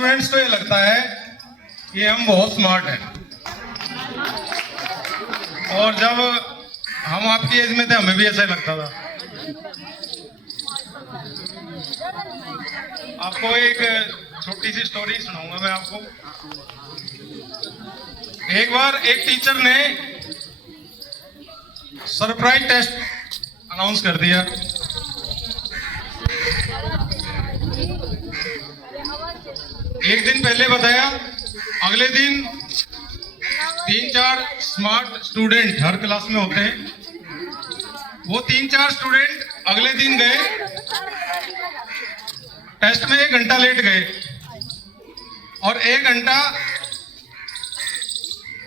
Students को ये लगता है कि हम बहुत स्मार्ट हैं, और जब हम आपकी एज में थे हमें भी ऐसा ही लगता था। आपको एक छोटी सी स्टोरी सुनाऊंगा मैं आपको। एक बार एक टीचर ने सरप्राइज टेस्ट अनाउंस कर दिया। एक दिन पहले बताया, अगले दिन 3-4 स्मार्ट स्टूडेंट हर क्लास में होते हैं, वो 3-4 स्टूडेंट अगले दिन गए, टेस्ट में 1 घंटा लेट गए, और 1 घंटा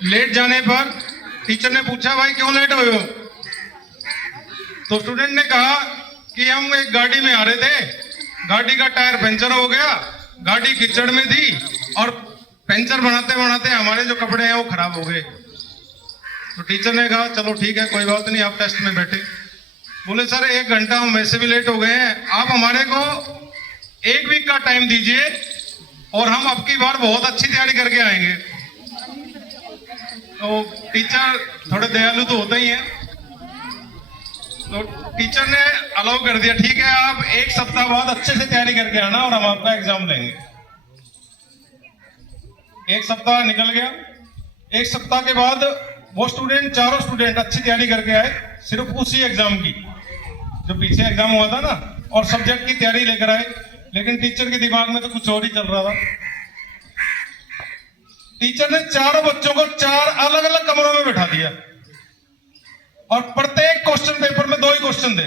लेट जाने पर टीचर ने पूछा, भाई क्यों लेट हुए हो? तो स्टूडेंट ने कहा कि हम एक गाड़ी में आ रहे थे, गाड़ी का टायर पंचर हो गया, गाड़ी कीचड़ में थी, और पंचर बनाते बनाते हमारे जो कपड़े हैं वो खराब हो गए। तो टीचर ने कहा चलो ठीक है, कोई बात नहीं, आप टेस्ट में बैठे। बोले सर 1 घंटा हम वैसे भी लेट हो गए हैं, आप हमारे को 1 वीक का टाइम दीजिए और हम अब की बार बहुत अच्छी तैयारी करके आएंगे। तो टीचर थोड़े दयालु तो होते ही हैं, तो टीचर ने अलाउ कर दिया, ठीक है आप 1 सप्ताह बाद अच्छे से तैयारी करके आना और हम आपका एग्जाम लेंगे। 1 सप्ताह निकल गया। 1 सप्ताह के बाद वो स्टूडेंट, चारों स्टूडेंट अच्छी तैयारी करके आए, सिर्फ उसी एग्जाम की, जो पीछे एग्जाम हुआ था ना, और सब्जेक्ट की तैयारी लेकर आए। लेकिन टीचर के दिमाग में तो कुछ और ही चल रहा था। टीचर ने चारों बच्चों को 4 अलग अलग कमरों में बैठा दिया, और प्रत्येक क्वेश्चन पेपर में 2 ही क्वेश्चन थे।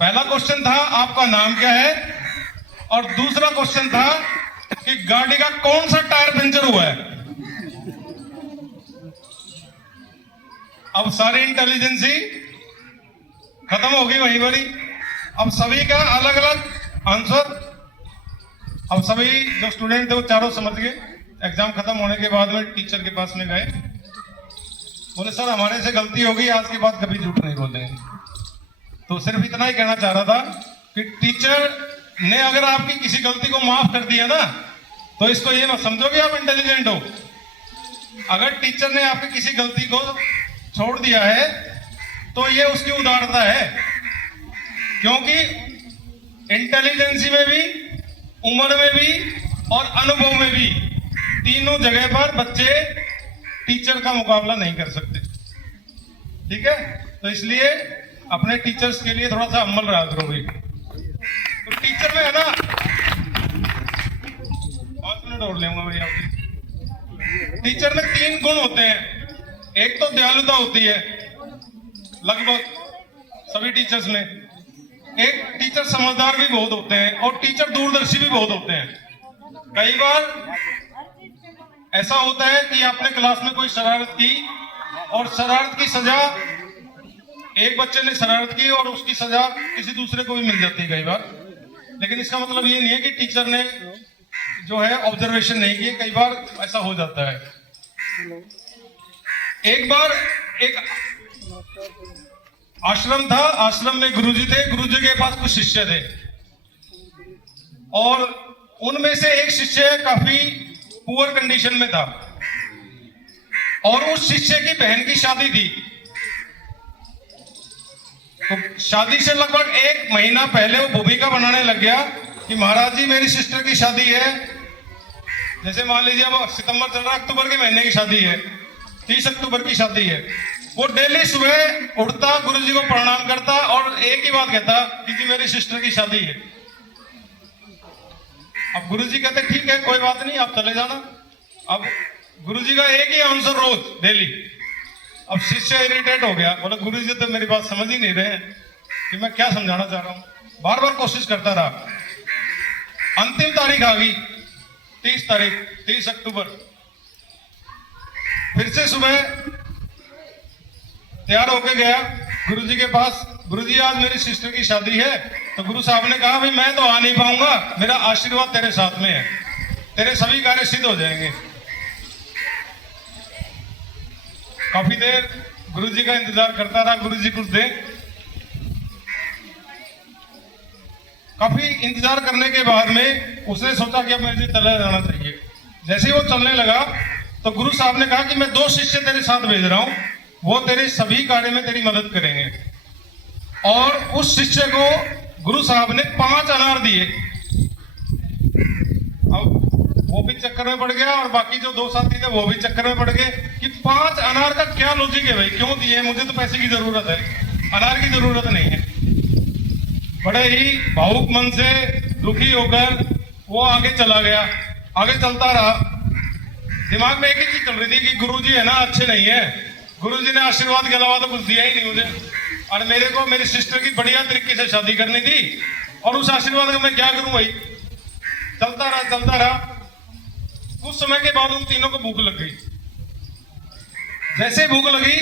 पहला क्वेश्चन था आपका नाम क्या है, और दूसरा क्वेश्चन था कि गाड़ी का कौन सा टायर पंचर हुआ है। अब सारी इंटेलिजेंसी खत्म हो गई वहीं पर ही। अब सभी का अलग अलग आंसर, अब सभी जो स्टूडेंट थे वो चारों समझ गए। एग्जाम खत्म होने के बाद में टीचर के पास में गए, बोले सर हमारे से गलती हो गई, आज के बाद कभी झूठ नहीं बोलेंगे। तो सिर्फ इतना ही कहना चाह रहा था कि टीचर ने अगर आपकी किसी गलती को माफ कर दिया ना, तो इसको ये मत समझो कि आप इंटेलिजेंट हो। अगर टीचर ने आपकी किसी गलती को छोड़ दिया है तो ये उसकी उदारता है, क्योंकि इंटेलिजेंसी में भी, उम्र में भी और अनुभव में भी, तीनों जगह पर बच्चे टीचर का मुकाबला नहीं कर सकते। ठीक है, तो इसलिए अपने टीचर्स के लिए थोड़ा सा अमल रहा करो भाई। तो टीचर में है ना, 5 मिनट और लेंगे भाई आपकी। टीचर में 3 गुण होते हैं। एक तो दयालुता होती है लगभग सभी टीचर्स में, एक टीचर समझदार भी बहुत होते हैं, और टीचर दूरदर्शी भी बहुत होते हैं। कई बार ऐसा होता है कि आपने क्लास में कोई शरारत की, और शरारत की सजा, एक बच्चे ने शरारत की और उसकी सजा किसी दूसरे को भी मिल जाती है कई बार। लेकिन इसका मतलब ये नहीं है कि टीचर ने जो है ऑब्जर्वेशन नहीं की, कई बार ऐसा हो जाता है। एक बार एक आश्रम था, आश्रम में गुरुजी थे, गुरुजी के पास कुछ शिष्य थे, और उनमें से एक शिष्य काफी पुअर कंडीशन में था, और उस शिष्य की बहन की शादी थी। तो शादी से लगभग 1 महीना पहले वो भूमिका बनाने लग गया कि महाराज जी मेरी सिस्टर की शादी है। जैसे मान लीजिए अब सितंबर चल रहा, अक्टूबर के महीने की शादी है, 30 अक्टूबर की शादी है। वो डेली सुबह उठता, गुरुजी को प्रणाम करता और एक ही बात कहता कि जी मेरी सिस्टर की शादी है। अब गुरुजी कहते ठीक है कोई बात नहीं, आप चले जाना। अब गुरुजी का एक ही आंसर रोज डेली। अब शिष्य इरिटेट हो गया, बोला गुरुजी तो मेरी बात समझ ही नहीं रहे हैं कि मैं क्या समझाना चाह रहा हूँ। बार बार कोशिश करता रहा। अंतिम तारीख आ गई, 30 तारीख, 30 अक्टूबर। फिर से सुबह तैयार होके गया गुरुजी के पास, गुरुजी आज मेरी सिस्टर की शादी है। तो गुरु साहब ने कहा भाई मैं तो आ नहीं पाऊंगा, मेरा आशीर्वाद तेरे साथ में है, तेरे सभी कार्य सिद्ध हो जाएंगे। काफी देर गुरुजी का इंतजार करता रहा, गुरुजी कुछ दे। काफी इंतजार करने के बाद में उसने सोचा कि अब मुझे चला जाना चाहिए। जैसे ही वो चलने लगा तो गुरु साहब ने कहा कि मैं 2 शिष्य तेरे साथ भेज रहा हूं, वो तेरे सभी कार्य में तेरी मदद करेंगे। और उस शिष्य को गुरु साहब ने 5 अनार दिए। अब वो भी चक्कर में पड़ गया और बाकी जो 2 साथी थे वो भी चक्कर में पड़ गए कि 5 अनार का क्या लॉजिक है भाई, क्यों दिए, मुझे तो पैसे की जरूरत है, अनार की जरूरत नहीं है। बड़े ही भावुक मन से दुखी होकर वो आगे चला गया। आगे चलता रहा, दिमाग में एक ही चीज चल रही थी कि गुरुजी है ना अच्छे नहीं है, गुरुजी ने आशीर्वाद के अलावा तो कुछ दिया ही नहीं मुझे, और मेरे को मेरी सिस्टर की बढ़िया तरीके से शादी करनी थी और उस आशीर्वाद का मैं क्या करूं भाई। चलता रहा। कुछ समय के बाद उन तीनों को भूख लग गई। जैसे भूख लगी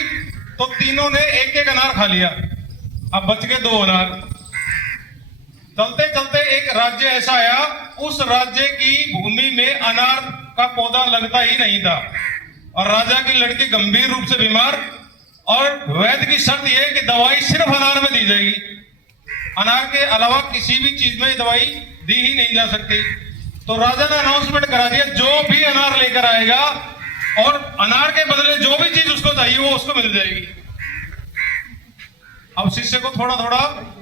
तो तीनों ने एक एक अनार खा लिया, अब बच गए 2 अनार। चलते चलते एक राज्य ऐसा आया, उस राज्य की भूमि में अनार का पौधा लगता ही नहीं था और राजा की लड़की गंभीर रूप से बीमार, और वैद्य की शर्त यह है कि दवाई सिर्फ अनार में दी जाएगी, अनार के अलावा किसी भी चीज में दवाई दी ही नहीं जा सकती। तो राजा ने अनाउंसमेंट करा दिया, जो भी अनार लेकर आएगा और अनार के बदले जो भी चीज उसको चाहिए वो उसको मिल जाएगी। अब शिष्य को थोड़ा थोड़ा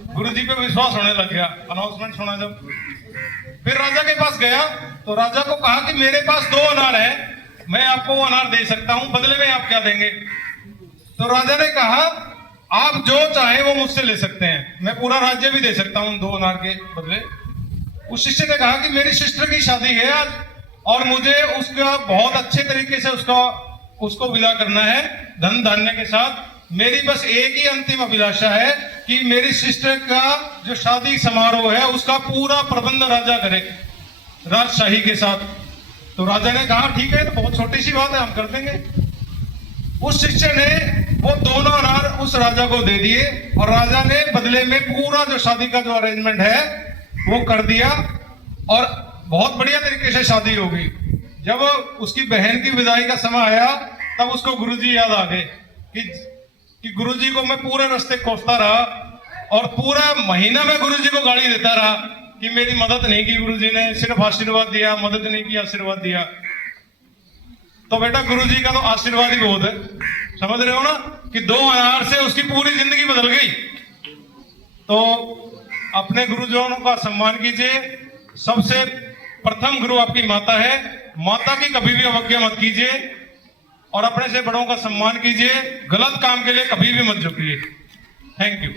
गुरुजी पे विश्वास होने लग गया। अनाउंसमेंट सुना जब, फिर राजा के पास गया तो राजा को कहा कि मेरे पास 2 अनार है, मैं आपको वो अनार दे सकता हूं, बदले में आप क्या देंगे। तो राजा ने कहा आप जो चाहे वो मुझसे ले सकते हैं, मैं पूरा राज्य भी दे सकता हूं 2 अनार के बदले। उस शिष्य ने कहा कि मेरी सिस्टर की शादी है आज और मुझे उसका बहुत अच्छे तरीके से उसको विदा करना है धन धान्य के साथ। मेरी बस एक ही अंतिम अभिलाषा है कि मेरी सिस्टर का जो शादी समारोह है उसका पूरा प्रबंध राजा करे राजशाही के साथ। तो राजा ने कहा ठीक है, तो बहुत छोटी सी बात है, हम कर देंगे। उस शिष्य ने वो दोनों अनार उस राजा को दे दिए और राजा ने बदले में पूरा जो शादी का जो अरेंजमेंट है वो कर दिया और बहुत बढ़िया तरीके से शादी हो गई। जब उसकी बहन की विदाई का समय आया तब उसको गुरुजी याद आ गए कि गुरुजी को मैं पूरे रास्ते कोसता रहा और पूरा महीना में गुरुजी को गाली देता रहा कि मेरी मदद नहीं की गुरुजी ने, सिर्फ आशीर्वाद दिया, मदद नहीं की, आशीर्वाद दिया। तो बेटा गुरुजी का तो आशीर्वाद ही बहुत है, समझ रहे हो ना, कि 2 अनार से उसकी पूरी जिंदगी बदल गई। तो अपने गुरुजनों का सम्मान कीजिए। सबसे प्रथम गुरु आपकी माता है, माता की कभी भी अवज्ञा मत कीजिए और अपने से बड़ों का सम्मान कीजिए। गलत काम के लिए कभी भी मत झुकिए। Thank you.